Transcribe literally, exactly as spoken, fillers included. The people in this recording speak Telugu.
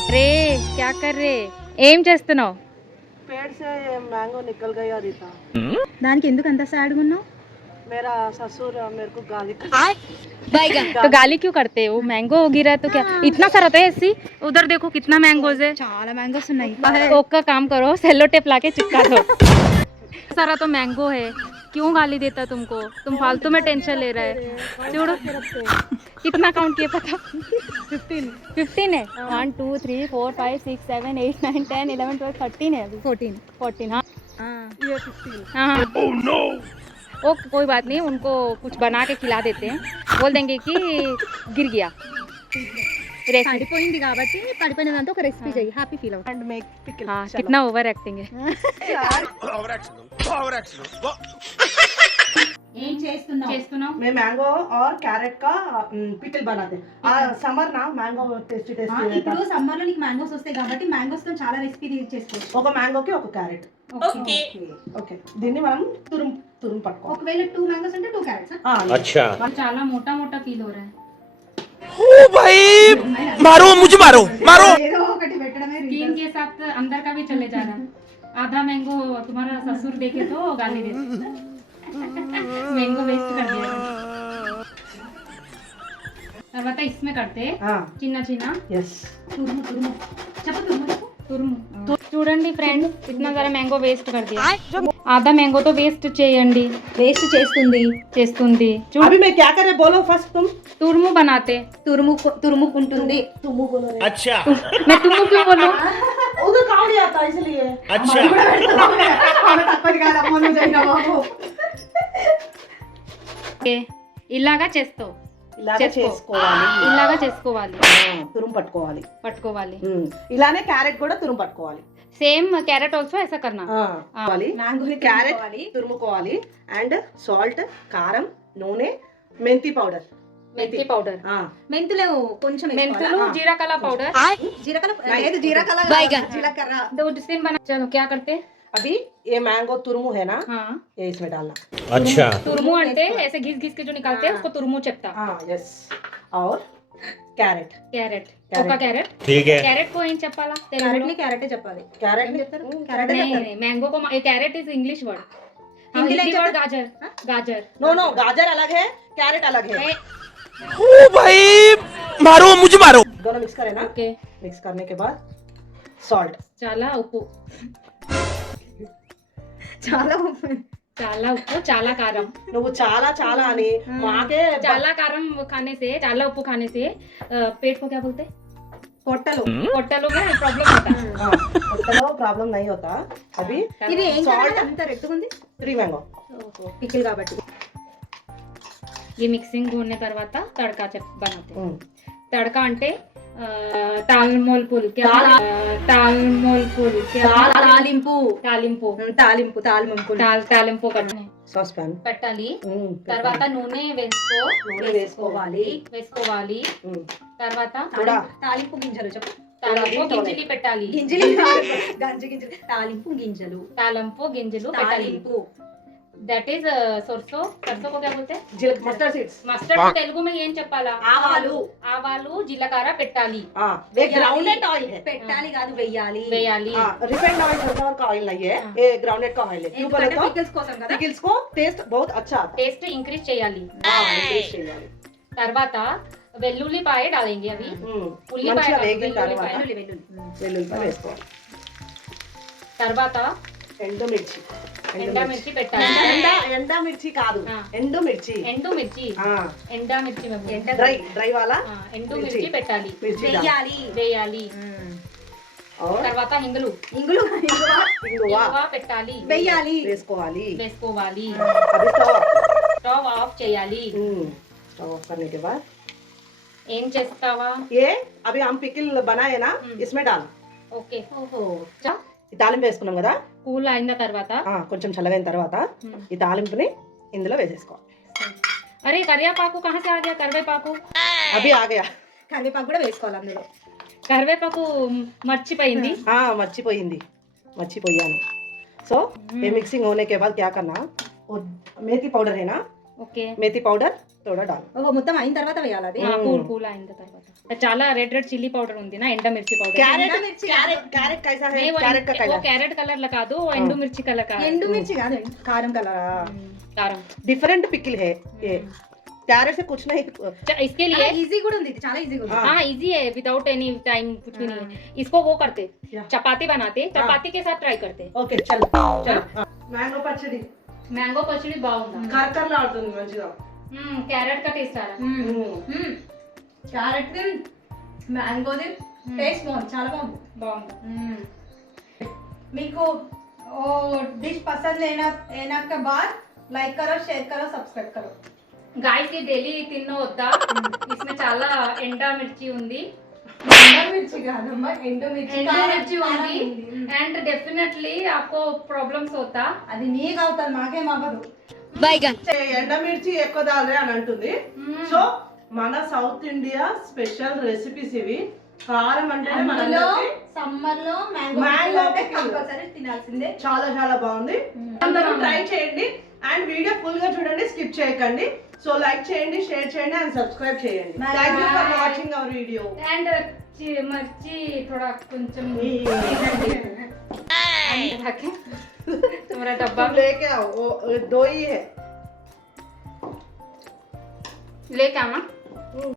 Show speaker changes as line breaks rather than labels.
రే क्या कर रे ఏం చేస్తున్నావు?
पेड़ से मैंगो निकल गया रीता।
దానికి ఎందుకు అంత సాడ్ గా ఉన్నావు?
मेरा ससुर मेरे को गाली
तो गाली क्यों करते हो? मैंगो गिरा तो क्या इतना सारा होता है ऐसी? उधर देखो कितना मैंगोज है।
చాలా మ్యాంగోస్ ఉన్నాయి.
ओक का काम करो सेलो टेप लाके चिपका दो। सारा तो मैंगो है क्यों गाली देता तुमको? तुम फालतू में टेंशन ले रहा है। छोड़ो कितना काउंट किए पता? फिफ्टीन फिफ्टीन है। One two three four five six seven eight nine ten eleven twelve thirteen है अभी।
फोर्टीन
फोर्टीन हाँ
ये फिफ्टीन।
हाँ oh, no. ओ कोई बात नहीं उनको कुछ बना के खिला देते हैं बोल देंगे कि गिर गया रेसिपी।
పడిపోయింది కాబట్టి పడిపోయిన దాంతో ఒక రెసిపీ చెయ్యి హ్యాపీ ఫీల్ అవుతుంది.
And make pickle.
हाँ कितना ओवर एक्टिंग है।
ఏం చేస్తున్నావు?
చేస్తున్నావు
मैं मैंगो और कैरेट का पिकल बनाते हैं। समर ना मैंगो टेस्टी टेस्टी
ఇప్పుడు సమ్మర్ లో నీకు మ్యాంగోస్ వస్తాయి కాబట్టి మ్యాంగోస్ తో చాలా రెసిపీ చేసుకోవచ్చు.
ఒక మ్యాంగోకి ఒక క్యారెట్.
ఓకే
ఓకే దీన్ని మనం తురుము తురుము పట్టుకోవాలి.
ఒకవేళ టూ మ్యాంగోస్ అంటే టూ క్యారెట్స్.
अच्छा
చాలా मोटा मोटा फील हो रहा है।
ओ भाई मारो मुझे मारो मारो
ఏదో ఒకటి పెట్టడమే
तीन के साथ अंदर का भी चले जा रहा है। आधा मैंगो तुम्हारा ससुर देखे तो गाली दे मैंगो वेस्ट कर दिया। తర్వాత इसमें करते చిన్న చిన్న
यस
తురుము తురుము చెప్పు తురుము చెప్పు
తురుము చూడండి ఫ్రెండ్స్ इतना सारा मैंगो वेस्ट कर दिया। आधा मैंगो तो वेस्ट చేయండి
వేస్ట్ చేస్తుంది
చేస్తుంది
अभी मैं क्या करे बोलो फर्स्ट तुम।
తురుము बनाते
తురుము తురుముకుంటుంది.
तुम बोलो रे।
अच्छा
मैं तुमको क्यों बोलूं?
उधर कावड़ी आता है इसलिए।
अच्छा
తప్పది కాదు అమ్మ నువ్వు చేయనా బాబు.
ఓకే ఇలాగా చేస్తావు
ఇలాగే చేసుకోవాలి.
ఇలాగా చేసుకోవాలి
తురుము పట్టుకోవాలి
పట్టుకోవాలి
ఇలానే క్యారెట్ కూడా తురుము పట్టుకోవాలి.
సేమ్ క్యారెట్ ఆల్సో ऐसा करना।
మ్యాంగోని క్యారెట్ తురుముకోవాలి అండ్ సాల్ట్ కారం నూనె మెంతి పౌడర్
మెంతి పౌడర్
మెంతులు కొంచెం
మెంతులు జీలకర్ర పౌడర్
జీలకర్ర లేదు జీలకర్ర జీలకర్ర
दो स्पून बना। चलो क्या करते
अभी ये मैंगो तुरमू है ना
हाँ
ये इसमें डालना।
अच्छा
तुरमू అంటే ऐसे घिस घिस के जो निकालते हैं उसको तुरमू చెప్తా।
हाँ यस और कैरेट
క్యారెట్ ఒక క్యారెట్
ठीक है
క్యారెట్ को ఏం చెప్పాలా
క్యారెట్
తెలుగులో?
ని క్యారెటే చెప్పాలి.
कैरेट
క్యారెట్
नहीं मैंगो को carrot is English word.
Hindi
Hindi
में
वर्ड गाजर गाजर
नो नो गाजर अलग है कैरेट अलग है।
ओ भाई मारो मुझे मारो
दोनों मिक्स करें ना।
ओके
मिक्स करने के बाद सॉल्ट
చాలా ఉప్పు
చాలా ఉప్పు
చాలా ఉప్పు చాలా కారం।
నువ్వు చాలా చాలా అని మాకే
చాలా కారం खाने से చాలా ఉప్పు खाने से पेट को क्या बोलते हैं?
పొట్టలు
పొట్టలో प्रॉब्लम होता है।
हाँ పొట్టలో ప్రాబ్లం नहीं होता। अभी
ఇది ఏం
Salt.
కావాలి అంత రెట్టుకుంది
थ्री मैंगो
పికిల్ కాబట్టి.
ये मिक्सिंग होने తర్వాత తడకా చెప్ बनाते हैं। तड़का అంటే తాల్మోల్ పుల్ తాల్మోల్ పుల్
తాలింపు
తాలింపు
తాలింపు తాలింపు
తాల్ తాలింపు కట్టాలి
సాస్ పాన్
పెట్టాలి। తర్వాత నూనె వేసుకో
నూనె వేసుకోవాలి
వేసుకోవాలి తర్వాత
కూడా
తాలింపు గింజలు చెప్పు.
తాలింపు గింజలు పెట్టాలి।
గింజలు గంజి గింజలు తాలింపు గింజలు
తాలింపు గింజలు పెట్టాలి।
తాలింపు
దట్ ఈస్ सरसों सरसों को क्या बोलते हैं?
మస్టర్డ్ సీడ్స్
మస్టర్డ్ తెలుగు में ఏం చెప్పాలా?
ఆవాలు
ఆవాలు జీలకర్ర పెట్టాలి
हाँ ये ग्राउंडेड ऑयल है।
పెట్టాలి కాదు వెయ్యాలి
వేయాలి।
हाँ रिफाइंड ऑयल सरकार का ऑयल नहीं है ये ग्राउंडेड का ऑयल है। क्यों बोले तो
పికిల్స్ కోసం కదా.
पिकल्स को टेस्ट बहुत अच्छा आता
టేస్ట్ ఇంక్రీజ్ చేయాలి।
है। हाँ increase చేయాలి।
తర్వాత వెల్లుల్లిపాయ डालेंगे अभी
మ్మ్.
ఉల్లిపాయ
మంచిగా వేగిన
వెల్లుల్లిపాయ
తర్వాత
వెల్లుల్లి వెల్లుల్లి
వెల్లుల్లిపాయ వేసుకోవాలి.
తర్వాత
ఎండుమిర్చి
ఎండమిర్చి పెట్టాలి।
ఎండ ఎండమిర్చి కాదు
ఆ.
ఎండుమిర్చి
ఎండుమిర్చి
हाँ
ఎండమిర్చి మేము
డ్రై డ్రై वाला
ఆ, ఎండుమిర్చి
మిర్చి.
పెట్టాలి
మిర్చి डाल।
వెయ్యాలి.
వేయాలి।
और
తర్వాత హింగులు
ఇంగులు
ఇంగువ
ఇంగువ పెట్టాలి
వెయ్యాలి.
వేసుకోవాలి।
వేసుకోవాలి।
अभी स्टव
స్టవ్ ఆఫ్ చేయాలి।
स्टव ऑफ करने के बाद
ఏం చేస్తావా?
ये अभी हम पिकल बनाए ना इसमें डाल
ఓకే
ఓహో
ఈ తాలింపు వేసుకున్నాం కదా
కూల్ అయిన తర్వాత
ఆ, కొంచెం చల్లగైన తర్వాత
మ్మ్.
ఈ తాలింపుని ఇందులో వేసేసుకోవాలి।
అరే కరివేపాకు कहां से आ गया? కరివేపాకు
అభి ఆ గయా
కరివేపాకు కూడా వేసుకోవాలి అందులో.
కరివేపాకు మర్చిపోయింది।
हाँ మర్చిపోయింది మర్చిపోయాను। సో ये मिक्सिंग होने के बाद क्या करना वो मेथी पाउडर है ना
ओके
मेथी पाउडर थोड़ा डाल
ఓ మొత్తం అయిన తర్వాత వేయాలి అది
కూల్ కూల్ అయిన తర్వాత చాలా రెడ్ రెడ్ చిల్లీ పౌడర్ ఉంది నా ఎండ మిర్చి పౌడర్
कैरेट कैरेट कैरेट कैसा है कैरेट का
वो
कलर
క్యారెట్ కలర్ లా కాదు ఎండు మిర్చి కలర్ కా
ఎండు మిర్చి కాదు కారం కలర్
కారం
डिफरेंट पिकल है ये कैरेट से कुछ नहीं
च- इसके लिए
ఈజీ కూడా ఉంది ఇది చాలా ఈజీగా ఉంది
हाँ इजी है विदाउट एनी टाइम कुछ भी नहीं है इसको वो करते
क्या?
चपाती बनाते चपाती के साथ ट्राई करते
ఓకే చల్ చల్ మ్యాంగో పచ్చడి
मैंगो పచ్చడి బాగుందా
కరకరలాడుతుంది మంచిగా
క్యారెట్ का टेस्ट आ रहा
మ్మ్.
క్యారెట్ ది మ్యాంగో ది టేస్ట్ బాగుంది చాలా బాగుంది
బాగుందా
మీకు ओ डिश पसंद है ना एना के बाद लाइक करो शेयर करो सब्सक्राइब करो
గాయస్ ये डेली తిన్నో వద్దా इसमें చాలా ఎండ మిర్చి ఉంది
ఎండు మిర్చి కాదమ్మా ఎండు మిర్చి
ఎండు
కారం-
మిర్చి
కారం
ఉంది
ఉంది.
అండ్ డెఫినెట్లీ आपको प्रॉब्लम्स होता
అది నీకు అవుతుంది మాకేం అవ్వదు
ఎండమిర్చి ఎక్కువ దాలే అని అంటుంది సో మన సౌత్ ఇండియా స్పెషల్ రెసిపీస్ ఇవి కారం అంటే
అందులో సమ్మర్ లో మ్యాంగో
Mango
అంటే
pickle.
కంపల్సరీ తినాల్సిందే
చాలా చాలా బాగుంది అందరూ ట్రై చేయండి అండ్ వీడియో ఫుల్ గా చూడండి స్కిప్ చేయకండి సో లైక్ చేయండి షేర్ చేయండి అండ్ సబ్స్క్రైब చేయండి
Bye.
Thank you for watching our video
and మిర్చి थोड़ा కొంచెం तुम्हारा डब्बा
लेके आओ वो दो ही है
लेके आना